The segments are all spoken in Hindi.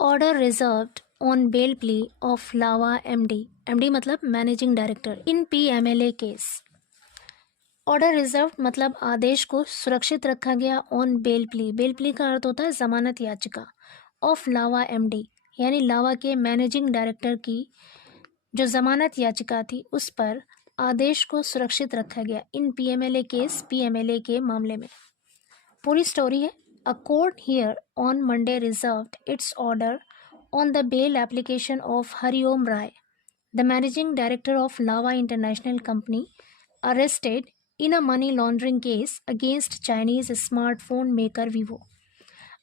Order reserved on bell plea of lava MD, MD मतलब मैनेजिंग डायरेक्टर, इन पीएमएलए केस। ऑर्डर रिजर्व मतलब आदेश को सुरक्षित रखा गया on bell plea, bell plea का अर्थ होता है जमानत याचिका, ऑफ लावा एमडी यानी लावा के मैनेजिंग डायरेक्टर की जो जमानत याचिका थी उस पर आदेश को सुरक्षित रखा गया इन पीएमएलए केस, पीएमएलए के मामले में। पूरी स्टोरी है। A court here on Monday reserved it's order on the bail application of Hariom Rai, the managing director of Lava International Company, arrested in a money laundering case against Chinese smartphone maker Vivo.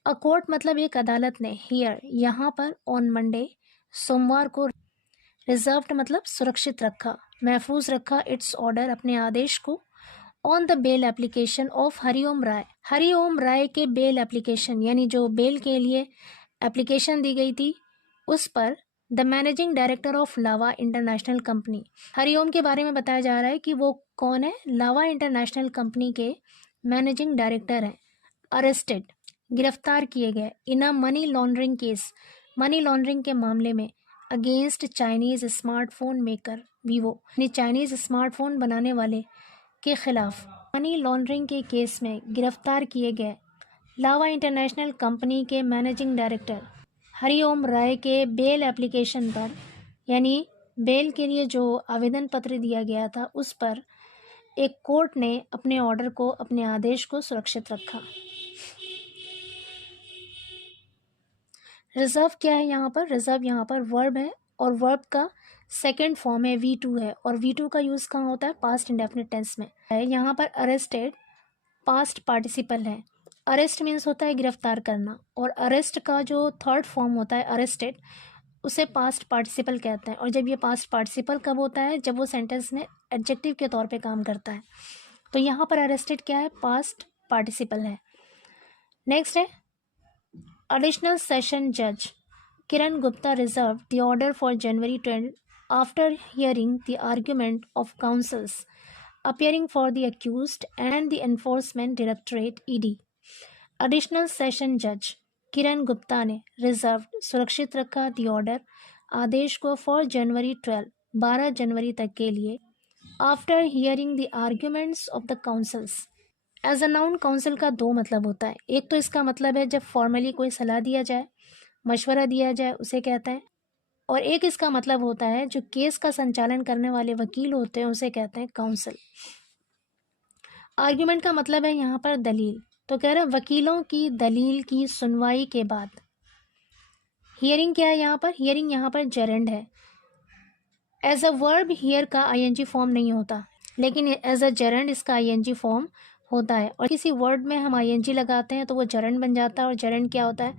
A court मतलब एक अदालत ने here यहाँ पर on Monday सोमवार को रिजर्व्ड मतलब सुरक्षित रखा, महफूज रखा its order अपने आदेश को on the bail application of Hariom राय, हरिओम राय के बेल एप्लीकेशन यानी जो बेल के लिए एप्लीकेशन दी गई थी उस पर the managing director of lava international company, Hariom के बारे में बताया जा रहा है कि वो कौन है, लावा इंटरनेशनल कंपनी के मैनेजिंग डायरेक्टर हैं, अरेस्टेड गिरफ्तार किए गए in a money laundering case, money laundering के मामले में against Chinese smartphone maker Vivo, Chinese smartphone बनाने वाले के खिलाफ मनी लॉन्ड्रिंग के केस में गिरफ्तार किए गए लावा इंटरनेशनल कंपनी के मैनेजिंग डायरेक्टर हरिओम राय के बेल एप्लीकेशन पर यानी बेल के लिए जो आवेदन पत्र दिया गया था उस पर एक कोर्ट ने अपने ऑर्डर को, अपने आदेश को सुरक्षित रखा। रिजर्व क्या है यहाँ पर? रिजर्व यहाँ पर वर्ब है और वर्ब का सेकंड फॉर्म है V2 है और V2 का यूज़ कहाँ होता है? पास्ट इंडेफिनिट टेंस में है। यहाँ पर अरेस्टेड पास्ट पार्टिसिपल है। अरेस्ट मीन्स होता है गिरफ्तार करना और अरेस्ट का जो थर्ड फॉर्म होता है अरेस्टेड उसे पास्ट पार्टिसिपल कहते हैं। और जब ये पास्ट पार्टिसिपल कब होता है? जब वो सेंटेंस में एडजेक्टिव के तौर पे काम करता है। तो यहाँ पर अरेस्टेड क्या है? पास्ट पार्टिसिपल है। नेक्स्ट है एडिशनल सेशन जज Kiran Gupta reserve the order for January 12 after hearing the argument of counsels appearing for the accused and the enforcement directorate ED। Additional session जज किरण गुप्ता ने रिजर्व सुरक्षित रखा द ऑर्डर आदेश को फॉर जनवरी 12 जनवरी तक के लिए after hearing the arguments of the counsels. As a known counsel का दो मतलब होता है। एक तो इसका मतलब है जब फॉर्मली कोई सलाह दिया जाए, मशवरा दिया जाए उसे कहते हैं, और एक इसका मतलब होता है जो केस का संचालन करने वाले वकील होते हैं उसे कहते हैं काउंसिल। आर्ग्यूमेंट का मतलब है यहाँ पर दलील। तो कह रहे हैं वकीलों की दलील की सुनवाई के बाद। हियरिंग क्या है यहाँ पर? हियरिंग यहाँ पर जेरेंड है। एज अ वर्ब हियर का आईएनजी फॉर्म नहीं होता, लेकिन एज अ जेरेंड इसका आईएनजी फॉर्म होता है। और किसी वर्ड में हम आईएनजी लगाते हैं तो वो जेरेंड बन जाता है और जेरेंड क्या होता है?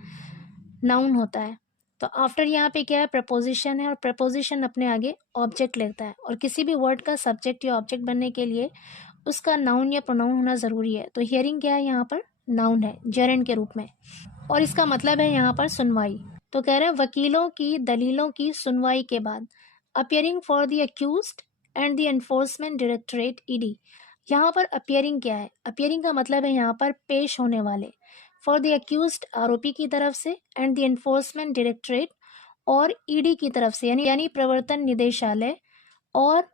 नाउन होता है। तो आफ्टर यहाँ पे क्या है? प्रपोजिशन है और प्रपोजिशन अपने आगे ऑब्जेक्ट लेता है और किसी भी वर्ड का सब्जेक्ट या ऑब्जेक्ट बनने के लिए उसका नाउन या प्रोनाउन होना ज़रूरी है। तो हियरिंग क्या है? यहाँ पर नाउन है जेरेंड के रूप में और इसका मतलब है यहाँ पर सुनवाई। तो कह रहे हैं वकीलों की दलीलों की सुनवाई के बाद appearing for the accused and the enforcement directorate ED। यहाँ पर अपियरिंग क्या है? अपियरिंग का मतलब है यहाँ पर पेश होने वाले, फॉर द अक्यूज्ड आरोपी की तरफ से एंड द एनफोर्समेंट डायरेक्टरेट और ED की तरफ से यानी प्रवर्तन निदेशालय और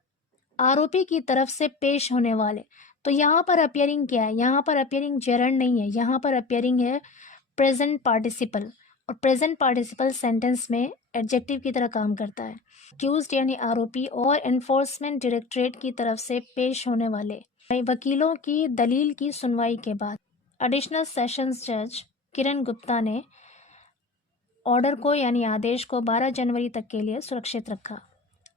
आरोपी की तरफ से पेश होने वाले। तो यहाँ पर अपियरिंग क्या है? यहाँ पर अपियरिंग जेरेंड नहीं है, यहाँ पर अपियरिंग है प्रेजेंट पार्टिसिपल और प्रेजेंट पार्टिसिपल सेंटेंस में एडजेक्टिव की तरह काम करता है। अक्यूज्ड यानी आरोपी और एनफोर्समेंट डायरेक्टरेट की तरफ से पेश होने वाले वकीलों की दलील की सुनवाई के बाद एडिशनल सेशंस जज किरण गुप्ता ने ऑर्डर को यानी आदेश को 12 जनवरी तक के लिए सुरक्षित रखा।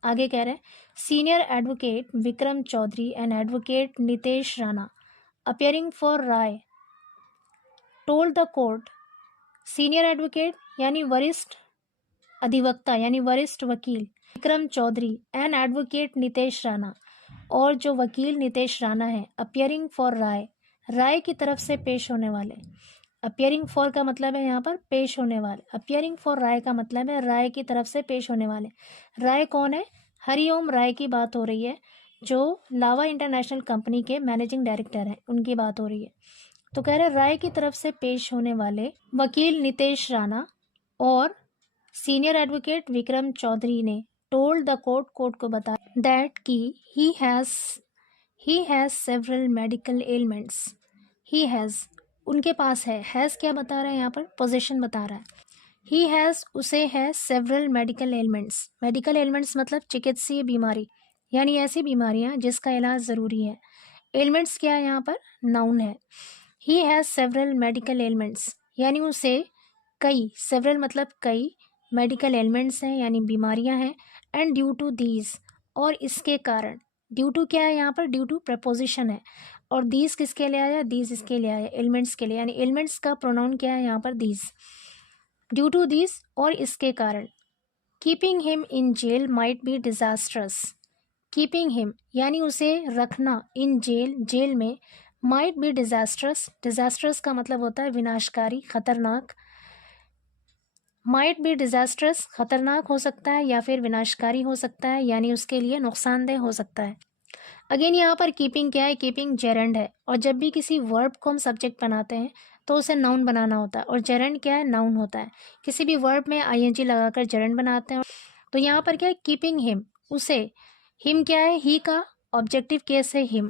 आगे कह रहे हैं senior advocate Vikram Chaudhary and advocate Nitesh Rana appearing for Rai told the court. Senior advocate यानी वरिष्ठ अधिवक्ता यानी वरिष्ठ वकील विक्रम चौधरी एंड एडवोकेट नितेश राणा और जो वकील नितेश राणा है अपियरिंग फॉर राय, राय की तरफ से पेश होने वाले। अपियरिंग फॉर का मतलब है यहाँ पर पेश होने वाले, अपियरिंग फॉर राय का मतलब है राय की तरफ से पेश होने वाले। राय कौन है? हरिओम राय की बात हो रही है जो लावा इंटरनेशनल कंपनी के मैनेजिंग डायरेक्टर हैं, उनकी बात हो रही है। तो कह रहे राय की तरफ से पेश होने वाले वकील नितेश राणा और सीनियर एडवोकेट विक्रम चौधरी ने टोल्ड द कोर्ट को बताया दैट कि he has several medical elements. He has उनके पास हैज़ क्या बता रहा है यहाँ पर, पोजीशन बता रहा है। ही हैज़ उसे है सेवरल मेडिकल एलिमेंट्स मतलब चिकित्सीय बीमारी, यानी ऐसी बीमारियां जिसका इलाज ज़रूरी है। एलिमेंट्स क्या है यहाँ पर, नाउन है। He has several medical elements यानी उसे कई, सेवरल मतलब कई, मेडिकल एलिमेंट्स हैं यानी बीमारियां हैं। एंड ड्यू टू दीज और इसके कारण, ड्यू टू क्या है यहाँ पर, ड्यू टू प्रपोजिशन है और दीज किसके लिए आया, दीज इसके लिए आया, एलिमेंट्स के लिए, यानी एलिमेंट्स का प्रोनाउन क्या है यहाँ पर, दीज। ड्यू टू दिस और इसके कारण, keeping him in jail might be disastrous. Keeping him यानी उसे रखना, इन जेल जेल में, माइट बी डिजास्ट्रस, डिजास्ट्रस का मतलब होता है विनाशकारी, खतरनाक। माइट बी डिजास्ट्रस खतरनाक हो सकता है या फिर विनाशकारी हो सकता है, यानी उसके लिए नुकसानदेह हो सकता है। अगेन यहाँ पर कीपिंग क्या है, कीपिंग जेरेंड है और जब भी किसी वर्ब को हम सब्जेक्ट बनाते हैं तो उसे नाउन बनाना होता है और जेरेंड क्या है, नाउन होता है। किसी भी वर्ब में आईएनजी लगाकर जेरेंड बनाते हैं। तो यहाँ पर क्या है, कीपिंग हिम, उसे, हिम क्या है, ही का ऑब्जेक्टिव केस है him.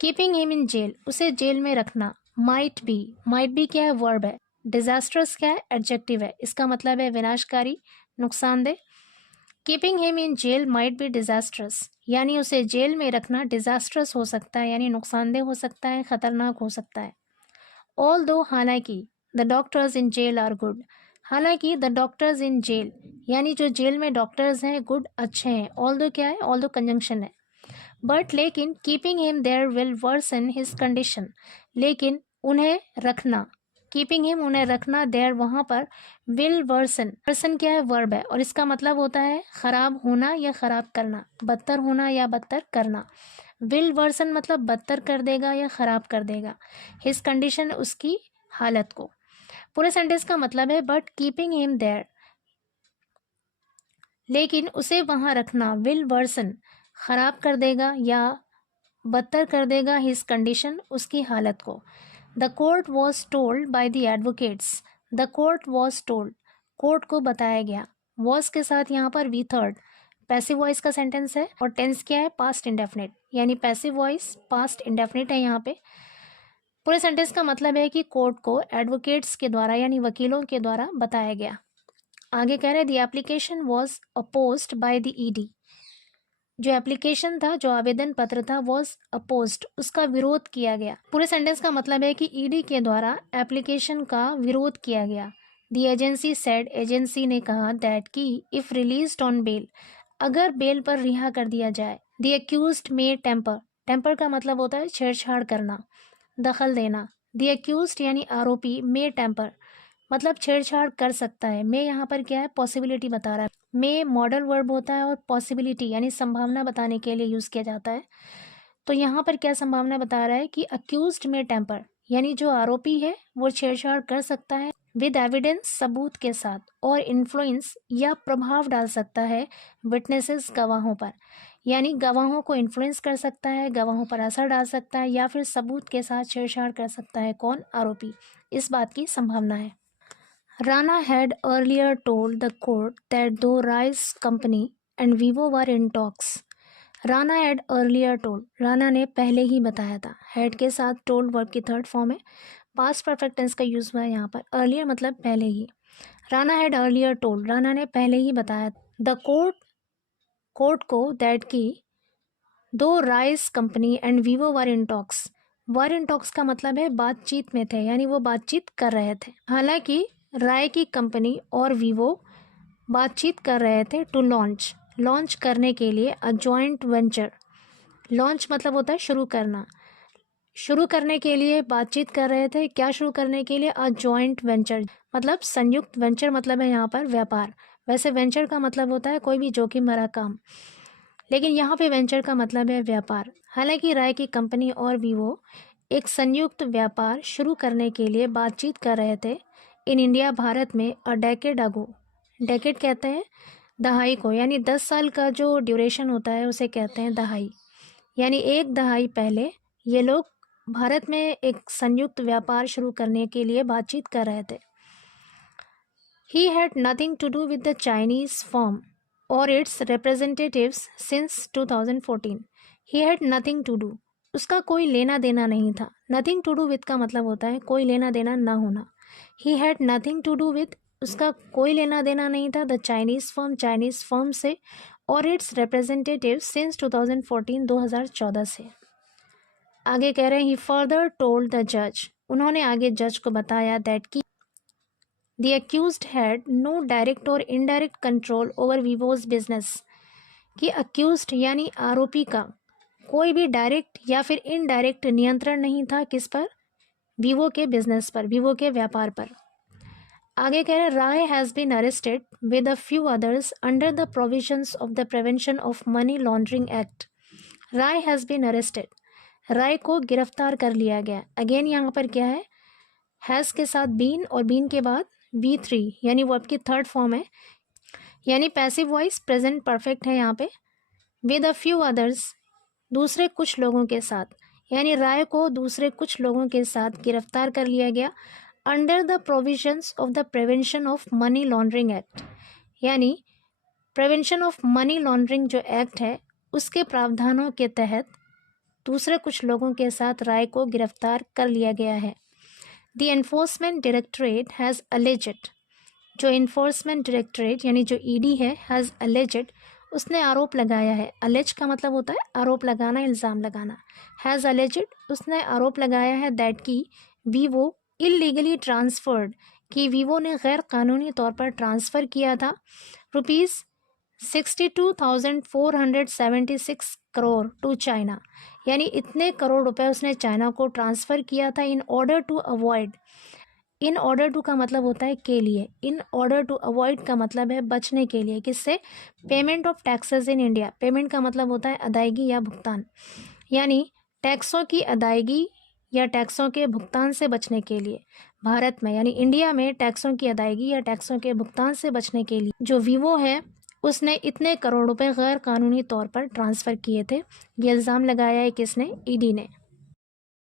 Keeping him in jail, उसे जेल में रखना। माइट बी क्या है, वर्ब है। डिजास्ट्रस क्या है, एडजेक्टिव है, इसका मतलब है विनाशकारी, नुकसानदेह। Keeping him in jail might be disastrous यानी उसे जेल में रखना डिजास्ट्रस हो सकता है, यानी नुकसानदेह हो सकता है, खतरनाक हो सकता है। ऑल दो हालांकि, the doctors in jail are good. हालांकि द डॉक्टर्स इन जेल यानी जो जेल में डॉक्टर्स हैं, गुड अच्छे हैं। ऑल दो क्या है, ऑल दो कंजंक्शन है। बट लेकिन keeping him there will worsen his condition, लेकिन उन्हें रखना, कीपिंग हिम उन्हें रखना, देयर वहाँ पर, विल वर्सन, वर्सन क्या है, वर्ब है और इसका मतलब होता है खराब होना या खराब करना, बदतर होना या बदतर करना। विल वर्सन मतलब बदतर कर देगा या खराब कर देगा, हिज कंडीशन उसकी हालत को। पूरे सेंटेंस का मतलब है बट कीपिंग हिम देयर, लेकिन उसे वहाँ रखना, विल वर्सन खराब कर देगा या बदतर कर देगा, हिज कंडीशन उसकी हालत को। The court was told by the advocates. The court was told, court को बताया गया, वॉज के साथ यहाँ पर वी थर्ड, पैसिव वॉइस का सेंटेंस है और टेंस क्या है, पास्ट इंडेफिनिट, यानी पैसिव वॉइस पास्ट इंडेफिनिट है यहाँ पे। पूरे सेंटेंस का मतलब है कि कोर्ट को एडवोकेट्स के द्वारा यानी वकीलों के द्वारा बताया गया। आगे कह रहे हैं the application was opposed by the ED. जो एप्लीकेशन था, जो आवेदन पत्र था, वॉज अपोज्ड उसका विरोध किया गया। पूरे सेंटेंस का मतलब है कि ईडी के द्वारा एप्लीकेशन का विरोध किया गया। द एजेंसी सेड, एजेंसी ने कहा, दैट की इफ रिलीज्ड ऑन बेल, अगर बेल पर रिहा कर दिया जाए, the accused may tamper, tamper का मतलब होता है छेड़छाड़ करना, दखल देना। द एक्यूज्ड यानी आरोपी, मे टेम्पर मतलब छेड़छाड़ कर सकता है। मे यहाँ पर क्या है, पॉसिबिलिटी बता रहा है। मे मॉडल वर्ब होता है और पॉसिबिलिटी यानी संभावना बताने के लिए यूज किया जाता है। तो यहाँ पर क्या संभावना बता रहा है कि अक्यूज्ड में टेम्पर यानी जो आरोपी है वो छेड़छाड़ कर सकता है विद एविडेंस, सबूत के साथ, और इन्फ्लुएंस या प्रभाव डाल सकता है विटनेसेस, गवाहों पर, यानी गवाहों को इन्फ्लुएंस कर सकता है, गवाहों पर असर डाल सकता है या फिर सबूत के साथ छेड़छाड़ कर सकता है। कौन, आरोपी, इस बात की संभावना है। Rana had earlier told the court that though Rice Company and Vivo were in talks, Rana had earlier told, Rana ने पहले ही बताया था, had के साथ told वर्ब की थर्ड फॉर्म है, पास्ट परफेक्ट टेंस का यूज हुआ है यहाँ पर। earlier मतलब पहले ही। Rana had earlier told, Rana ने पहले ही बताया the कोर्ट को that की दो rice company and Vivo were in talks, were in talks का मतलब है बातचीत में थे, यानी वो बातचीत कर रहे थे। हालांकि राय की कंपनी और वीवो बातचीत कर रहे थे टू लॉन्च, लॉन्च करने के लिए, अ जॉइंट वेंचर, लॉन्च मतलब होता है शुरू करना, शुरू करने के लिए बातचीत कर रहे थे। क्या शुरू करने के लिए, अ जॉइंट वेंचर मतलब संयुक्त, वेंचर मतलब है यहाँ पर व्यापार। वैसे वेंचर का मतलब होता है कोई भी जोखिम भरा काम, लेकिन यहाँ पे वेंचर का मतलब है व्यापार। हालांकि राय की कंपनी और वीवो एक संयुक्त व्यापार शुरू करने के लिए बातचीत कर रहे थे इन इंडिया, भारत में, अ डेकेड अगो, डेकेड कहते हैं दहाई को, यानी 10 साल का जो ड्यूरेशन होता है उसे कहते हैं दहाई, यानी एक दहाई पहले ये लोग भारत में एक संयुक्त व्यापार शुरू करने के लिए बातचीत कर रहे थे। He had nothing to do with the Chinese firm और its representatives since 2014। He had nothing to do, उसका कोई लेना देना नहीं था। नथिंग टू डू विद का मतलब होता है कोई लेना देना ना होना। He had nothing to do with, उसका कोई लेना देना नहीं था द चाइनीज फर्म से और इट्स रिप्रेजेंटेटिव सिंस 2014, 2014 से। आगे कह रहे हैं ही फर्दर टोल्ड द जज, उन्होंने आगे जज को बताया दैट की the accused had no direct or indirect control over Vivo's business, कि अक्यूज्ड यानी आरोपी का कोई भी डायरेक्ट या फिर इनडायरेक्ट नियंत्रण नहीं था किस पर, वीवो के बिजनेस पर, वीवो के व्यापार पर। आगे कह रहे हैं Rai has been arrested with a few others under the provisions of the prevention of money laundering act. Rai has been arrested, Rai को गिरफ्तार कर लिया गया। अगेन यहाँ पर क्या है, हैज़ के साथ बीन और बीन के बाद V3 यानी वर्ब की थर्ड फॉर्म है, यानी पैसिव वॉइस प्रेजेंट परफेक्ट है यहाँ पे। विद अ फ्यू अदर्स, दूसरे कुछ लोगों के साथ, यानी राय को दूसरे कुछ लोगों के साथ गिरफ्तार कर लिया गया under the provisions of the prevention of money laundering act, यानी प्रिवेंशन ऑफ मनी लॉन्ड्रिंग जो एक्ट है उसके प्रावधानों के तहत दूसरे कुछ लोगों के साथ राय को गिरफ्तार कर लिया गया है। The enforcement directorate has alleged, जो इन्फोर्समेंट डायरेक्टरेट यानी जो ईडी है, हैज़ अलेजेड, उसने आरोप लगाया है। अलेज का मतलब होता है आरोप लगाना, इल्ज़ाम लगाना। हैज़ अलेजेड, उसने आरोप लगाया है दैट की वीवो इलीगली ट्रांसफर्ड, कि वीवो ने गैर कानूनी तौर पर ट्रांसफ़र किया था ₹62,476 करोड़ टू चाइना, यानी इतने करोड़ रुपए उसने चाइना को ट्रांसफ़र किया था in order to avoid. In order to का मतलब होता है के लिए, इन ऑर्डर टू अवॉइड का मतलब है बचने के लिए, किससे, payment of taxes in India. Payment का मतलब होता है अदायगी या भुगतान, यानी टैक्सों की अदायगी या टैक्सों के भुगतान से बचने के लिए भारत में, यानी इंडिया में टैक्सों की अदायगी या टैक्सों के भुगतान से बचने के लिए जो वीवो है उसने इतने करोड़ रुपए गैर कानूनी तौर पर ट्रांसफ़र किए थे। ये इल्ज़ाम लगाया है किसने, ईडी ने।